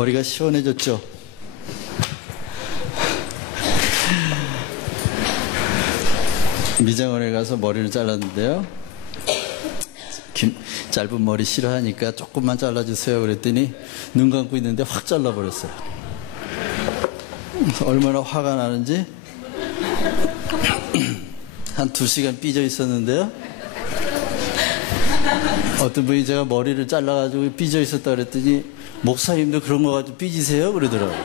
머리가 시원해졌죠? 미장원에 가서 머리를 잘랐는데요. 짧은 머리 싫어하니까 조금만 잘라주세요 그랬더니 눈 감고 있는데 확 잘라버렸어요. 얼마나 화가 나는지 한 2시간 삐져 있었는데요. 어떤 분이 제가 머리를 잘라가지고 삐져 있었다 그랬더니 목사님도 그런 거 가지고 삐지세요? 그러더라고요.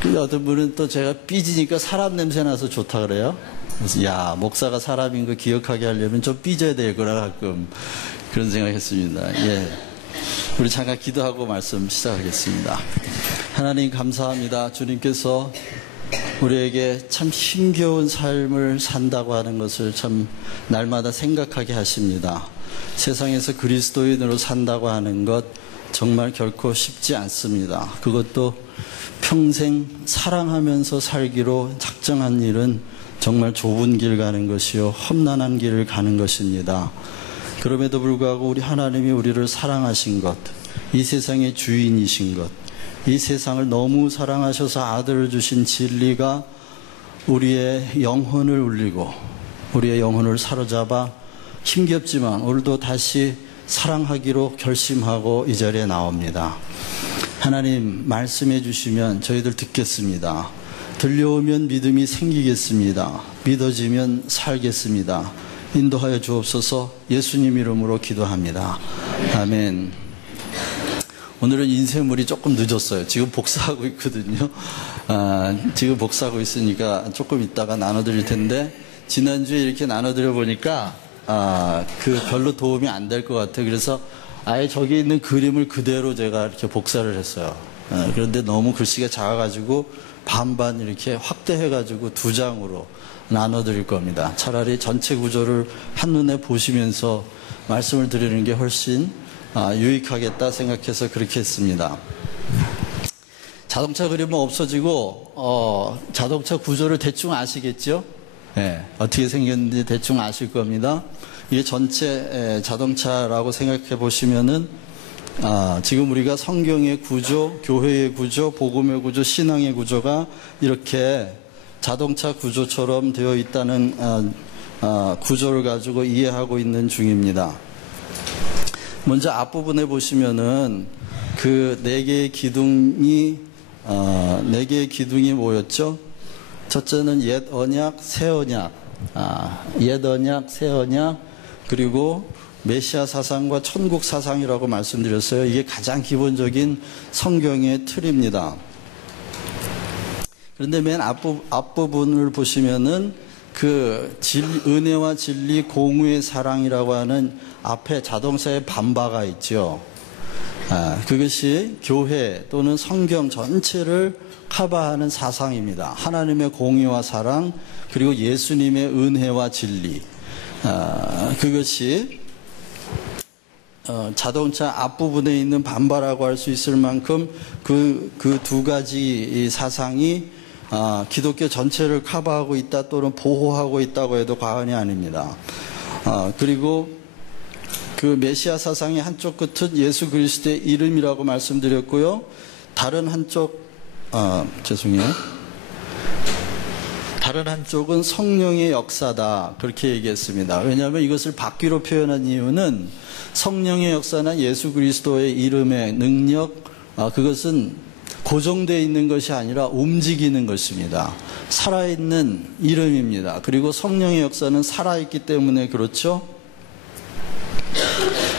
근데 어떤 분은 또 제가 삐지니까 사람 냄새 나서 좋다 그래요. 그래서 야, 목사가 사람인 거 기억하게 하려면 좀 삐져야 되겠구나 가끔 그런 생각했습니다. 예, 우리 잠깐 기도하고 말씀 시작하겠습니다. 하나님 감사합니다. 주님께서 우리에게 참 힘겨운 삶을 산다고 하는 것을 참 날마다 생각하게 하십니다. 세상에서 그리스도인으로 산다고 하는 것 정말 결코 쉽지 않습니다. 그것도 평생 사랑하면서 살기로 작정한 일은 정말 좁은 길 가는 것이요 험난한 길을 가는 것입니다. 그럼에도 불구하고 우리 하나님이 우리를 사랑하신 것, 이 세상의 주인이신 것, 이 세상을 너무 사랑하셔서 아들을 주신 진리가 우리의 영혼을 울리고 우리의 영혼을 사로잡아 힘겹지만 오늘도 다시 사랑하기로 결심하고 이 자리에 나옵니다. 하나님 말씀해 주시면 저희들 듣겠습니다. 들려오면 믿음이 생기겠습니다. 믿어지면 살겠습니다. 인도하여 주옵소서. 예수님 이름으로 기도합니다. 아멘. 오늘은 인쇄물이 조금 늦었어요. 지금 복사하고 있거든요. 지금 복사하고 있으니까 조금 있다가 나눠드릴 텐데 지난주에 이렇게 나눠드려 보니까 별로 도움이 안 될 것 같아요. 그래서 아예 저기 있는 그림을 그대로 제가 이렇게 복사를 했어요. 그런데 너무 글씨가 작아가지고 반반 이렇게 확대해가지고 2장으로 나눠드릴 겁니다. 차라리 전체 구조를 한눈에 보시면서 말씀을 드리는 게 훨씬 유익하겠다 생각해서 그렇게 했습니다. 자동차 그림은 없어지고 자동차 구조를 대충 아시겠죠? 네, 어떻게 생겼는지 대충 아실 겁니다. 이게 전체 자동차라고 생각해 보시면은 지금 우리가 성경의 구조, 교회의 구조, 복음의 구조, 신앙의 구조가 이렇게 자동차 구조처럼 되어 있다는 구조를 가지고 이해하고 있는 중입니다. 먼저 앞부분에 보시면은 그 4개의 기둥이 4개의 기둥이 뭐였죠? 첫째는 옛 언약, 새 언약, 옛 언약, 새 언약, 그리고 메시아 사상과 천국 사상이라고 말씀드렸어요. 이게 가장 기본적인 성경의 틀입니다. 그런데 맨 앞부분을 보시면은 그 은혜와 진리, 공의의 사랑이라고 하는 앞에 자동차의 반바가 있죠. 그것이 교회 또는 성경 전체를 커버하는 사상입니다. 하나님의 공의와 사랑, 그리고 예수님의 은혜와 진리. 그것이 자동차 앞부분에 있는 반바라고 할 수 있을 만큼 그 2가지 사상이 기독교 전체를 커버하고 있다 또는 보호하고 있다고 해도 과언이 아닙니다. 그리고 그 메시아 사상의 한쪽 끝은 예수 그리스도의 이름이라고 말씀드렸고요. 다른 한쪽 다른 한쪽은 성령의 역사다 그렇게 얘기했습니다. 왜냐하면 이것을 바퀴로 표현한 이유는 성령의 역사는 예수 그리스도의 이름의 능력, 그것은 고정되어 있는 것이 아니라 움직이는 것입니다. 살아있는 이름입니다. 그리고 성령의 역사는 살아있기 때문에 그렇죠.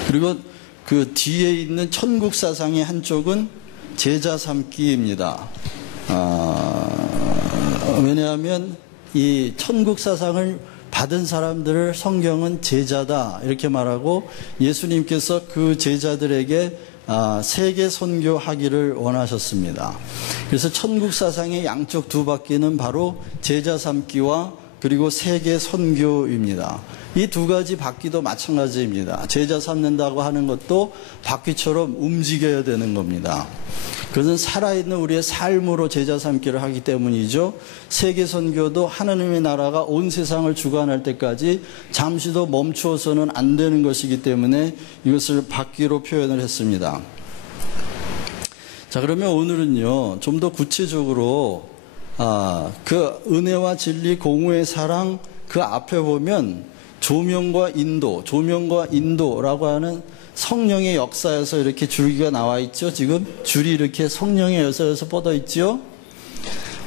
그리고 그 뒤에 있는 천국 사상의 한쪽은 제자 삼기입니다. 왜냐하면 이 천국 사상을 받은 사람들을 성경은 제자다 이렇게 말하고 예수님께서 그 제자들에게 세계 선교하기를 원하셨습니다. 그래서 천국 사상의 양쪽 2바퀴는 바로 제자 삼기와 그리고 세계 선교입니다. 이 2가지 바퀴도 마찬가지입니다. 제자 삼는다고 하는 것도 바퀴처럼 움직여야 되는 겁니다. 그것은 살아있는 우리의 삶으로 제자 삼기를 하기 때문이죠. 세계 선교도 하나님의 나라가 온 세상을 주관할 때까지 잠시도 멈추어서는 안 되는 것이기 때문에 이것을 바퀴로 표현을 했습니다. 자, 그러면 오늘은요, 좀 더 구체적으로, 그 은혜와 진리, 공의의 사랑, 그 앞에 보면 조명과 인도라고 하는 성령의 역사에서 이렇게 줄기가 나와 있죠. 지금 줄이 이렇게 성령의 역사에서 뻗어 있죠.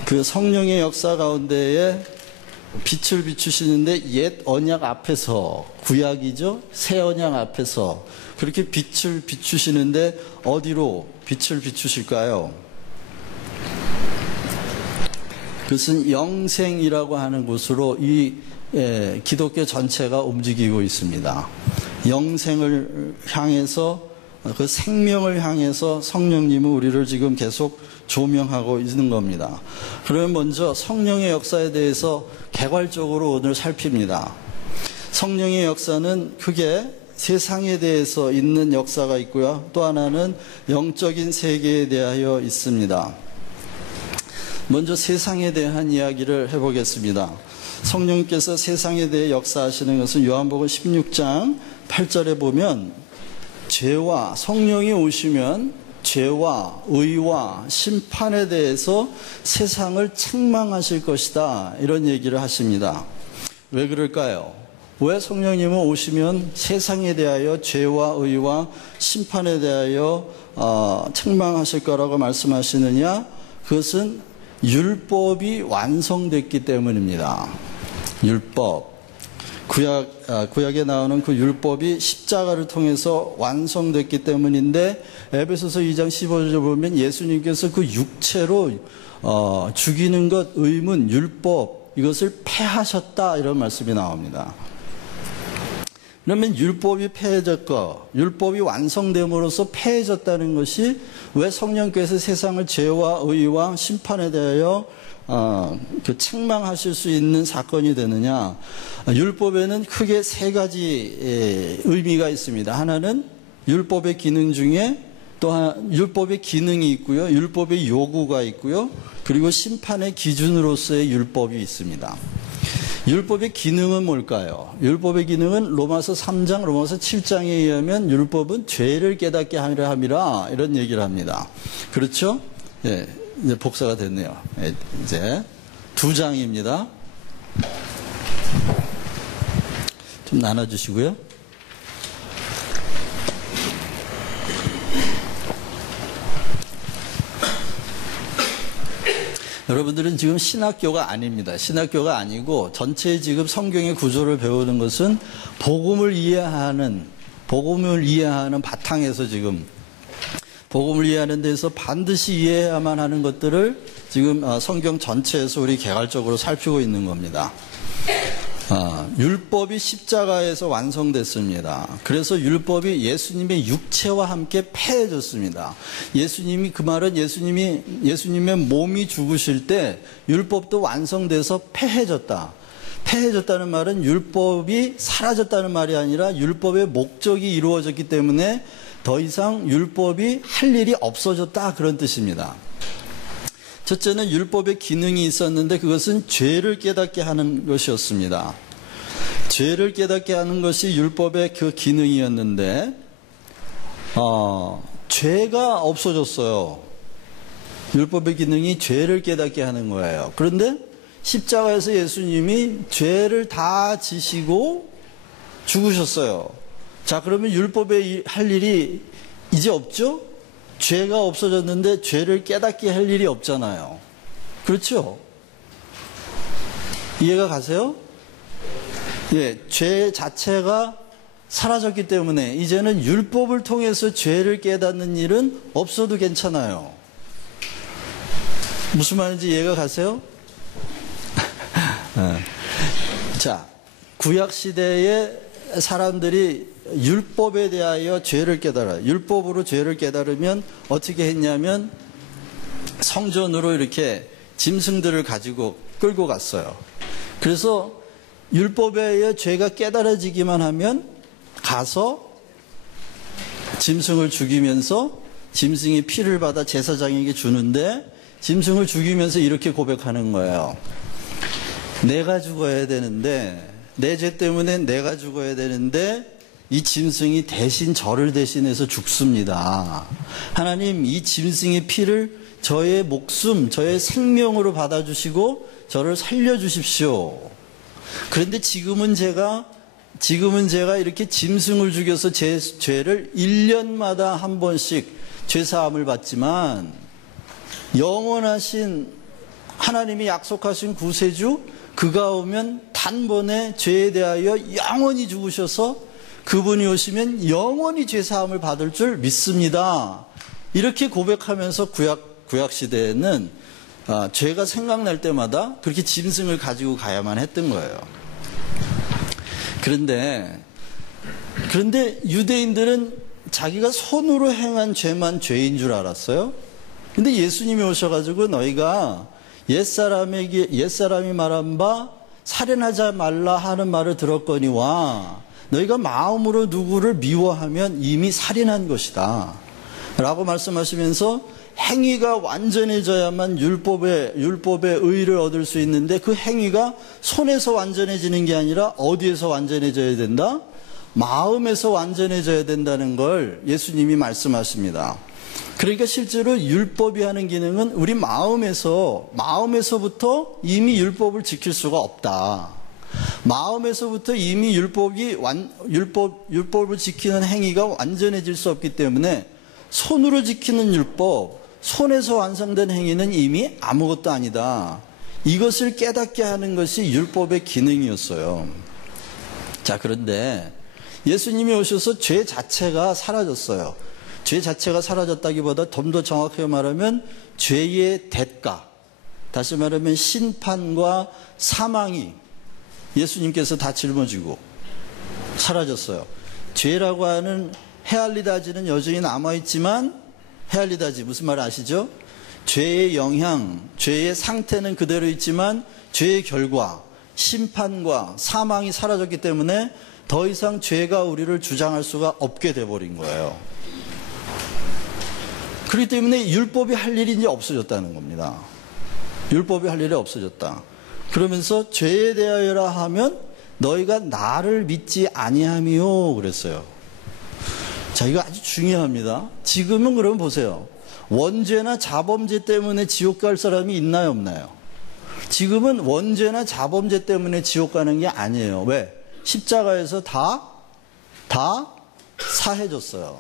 그 성령의 역사 가운데에 빛을 비추시는데 옛 언약 앞에서, 구약이죠. 새 언약 앞에서 그렇게 빛을 비추시는데 어디로 빛을 비추실까요? 그것은 영생이라고 하는 곳으로 이 기독교 전체가 움직이고 있습니다. 영생을 향해서, 그 생명을 향해서 성령님은 우리를 지금 계속 조명하고 있는 겁니다. 그러면 먼저 성령의 역사에 대해서 개괄적으로 오늘 살핍니다. 성령의 역사는 크게 세상에 대해서 있는 역사가 있고요. 또 하나는 영적인 세계에 대하여 있습니다. 먼저 세상에 대한 이야기를 해보겠습니다. 성령님께서 세상에 대해 역사하시는 것은 요한복음 16장 8절에 보면 죄와, 성령이 오시면 죄와 의와 심판에 대해서 세상을 책망하실 것이다, 이런 얘기를 하십니다. 왜 그럴까요? 왜 성령님은 오시면 세상에 대하여 죄와 의와 심판에 대하여 책망하실 거라고 말씀하시느냐? 그것은 율법이 완성됐기 때문입니다. 율법, 구약에 나오는 그 율법이 십자가를 통해서 완성됐기 때문인데, 에베소서 2장 15절을 보면 예수님께서 그 육체로 죽이는 것, 의문, 율법, 이것을 폐하셨다, 이런 말씀이 나옵니다. 그러면 율법이 폐해졌고 율법이 완성됨으로써 폐해졌다는 것이 왜 성령께서 세상을 죄와 의와 심판에 대하여 책망하실 수 있는 사건이 되느냐? 율법에는 크게 세 가지 의미가 있습니다. 하나는 율법의 기능 중에 또한 율법의 기능이 있고요, 율법의 요구가 있고요, 그리고 심판의 기준으로서의 율법이 있습니다. 율법의 기능은 뭘까요? 율법의 기능은 로마서 3장, 로마서 7장에 의하면 율법은 죄를 깨닫게 하려 함이라, 이런 얘기를 합니다. 그렇죠? 예, 이제 복사가 됐네요. 예, 이제 2장입니다. 좀 나눠주시고요. 여러분들은 지금 신학교가 아닙니다. 신학교가 아니고 전체 지금 성경의 구조를 배우는 것은 복음을 이해하는 바탕에서 지금 복음을 이해하는 데서 반드시 이해해야만 하는 것들을 지금 성경 전체에서 우리 개괄적으로 살피고 있는 겁니다. 율법이 십자가에서 완성됐습니다. 그래서 율법이 예수님의 육체와 함께 폐해졌습니다. 예수님이, 그 말은 예수님의 몸이 죽으실 때 율법도 완성돼서 폐해졌다. 폐해졌다는 말은 율법이 사라졌다는 말이 아니라 율법의 목적이 이루어졌기 때문에 더 이상 율법이 할 일이 없어졌다, 그런 뜻입니다. 첫째는 율법의 기능이 있었는데 그것은 죄를 깨닫게 하는 것이었습니다. 죄를 깨닫게 하는 것이 율법의 그 기능이었는데 죄가 없어졌어요. 율법의 기능이 죄를 깨닫게 하는 거예요. 그런데 십자가에서 예수님이 죄를 다 지시고 죽으셨어요. 자, 그러면 율법에 할 일이 이제 없죠? 죄가 없어졌는데 죄를 깨닫게 할 일이 없잖아요. 그렇죠? 이해가 가세요? 예, 죄 자체가 사라졌기 때문에 이제는 율법을 통해서 죄를 깨닫는 일은 없어도 괜찮아요. 무슨 말인지 이해가 가세요? 자, 구약시대에 사람들이 율법에 대하여 죄를 깨달아요. 율법으로 죄를 깨달으면 어떻게 했냐면 성전으로 이렇게 짐승들을 가지고 끌고 갔어요. 그래서 율법에 의해 죄가 깨달아지기만 하면 가서 짐승을 죽이면서 짐승이 피를 받아 제사장에게 주는데 짐승을 죽이면서 이렇게 고백하는 거예요. 내가 죽어야 되는데, 내 죄 때문에 내가 죽어야 되는데 이 짐승이 대신 저를 대신해서 죽습니다. 하나님, 이 짐승의 피를 저의 목숨, 저의 생명으로 받아주시고 저를 살려주십시오. 그런데 지금은 제가 이렇게 짐승을 죽여서 제 죄를 1년마다 한 번씩 죄사함을 받지만, 영원하신 하나님이 약속하신 구세주, 그가 오면 단번에 죄에 대하여 영원히 죽으셔서 그분이 오시면 영원히 죄사함을 받을 줄 믿습니다. 이렇게 고백하면서 구약 시대에는 죄가 생각날 때마다 그렇게 짐승을 가지고 가야만 했던 거예요. 그런데 유대인들은 자기가 손으로 행한 죄만 죄인 줄 알았어요. 근데 예수님이 오셔가지고 너희가 옛사람이 말한 바 살인하지 말라 하는 말을 들었거니와 너희가 마음으로 누구를 미워하면 이미 살인한 것이다 라고 말씀하시면서, 행위가 완전해져야만 율법의 의를 얻을 수 있는데, 그 행위가 손에서 완전해지는 게 아니라 어디에서 완전해져야 된다? 마음에서 완전해져야 된다는 걸 예수님이 말씀하십니다. 그러니까 실제로 율법이 하는 기능은 우리 마음에서부터 이미 율법을 지킬 수가 없다. 마음에서부터 이미 율법을 지키는 행위가 완전해질 수 없기 때문에 손으로 지키는 율법, 손에서 완성된 행위는 이미 아무것도 아니다. 이것을 깨닫게 하는 것이 율법의 기능이었어요. 자, 그런데 예수님이 오셔서 죄 자체가 사라졌어요. 죄 자체가 사라졌다기보다 좀 더 정확하게 말하면 죄의 대가, 다시 말하면 심판과 사망이 예수님께서 다 짊어지고 사라졌어요. 죄라고 하는 헤알리다지는 여전히 남아있지만, 헤알리다지 무슨 말 아시죠? 죄의 영향, 죄의 상태는 그대로 있지만 죄의 결과, 심판과 사망이 사라졌기 때문에 더 이상 죄가 우리를 주장할 수가 없게 돼버린 거예요. 그렇기 때문에 율법이 할 일이 이제 없어졌다는 겁니다. 율법이 할 일이 없어졌다. 그러면서 죄에 대하여라 하면 너희가 나를 믿지 아니함이요 그랬어요. 자, 이거 아주 중요합니다. 지금은 그러면 보세요. 원죄나 자범죄 때문에 지옥 갈 사람이 있나요, 없나요? 지금은 원죄나 자범죄 때문에 지옥 가는 게 아니에요. 왜? 십자가에서 다 사해줬어요.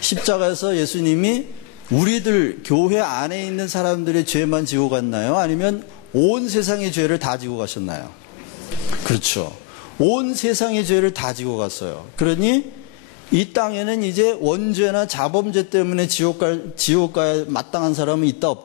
십자가에서 예수님이 우리들 교회 안에 있는 사람들의 죄만 지고 갔나요? 아니면 온 세상의 죄를 다 지고 가셨나요? 그렇죠. 온 세상의 죄를 다 지고 갔어요. 그러니 이 땅에는 이제 원죄나 자범죄 때문에 지옥 가야 마땅한 사람은 있다 없다?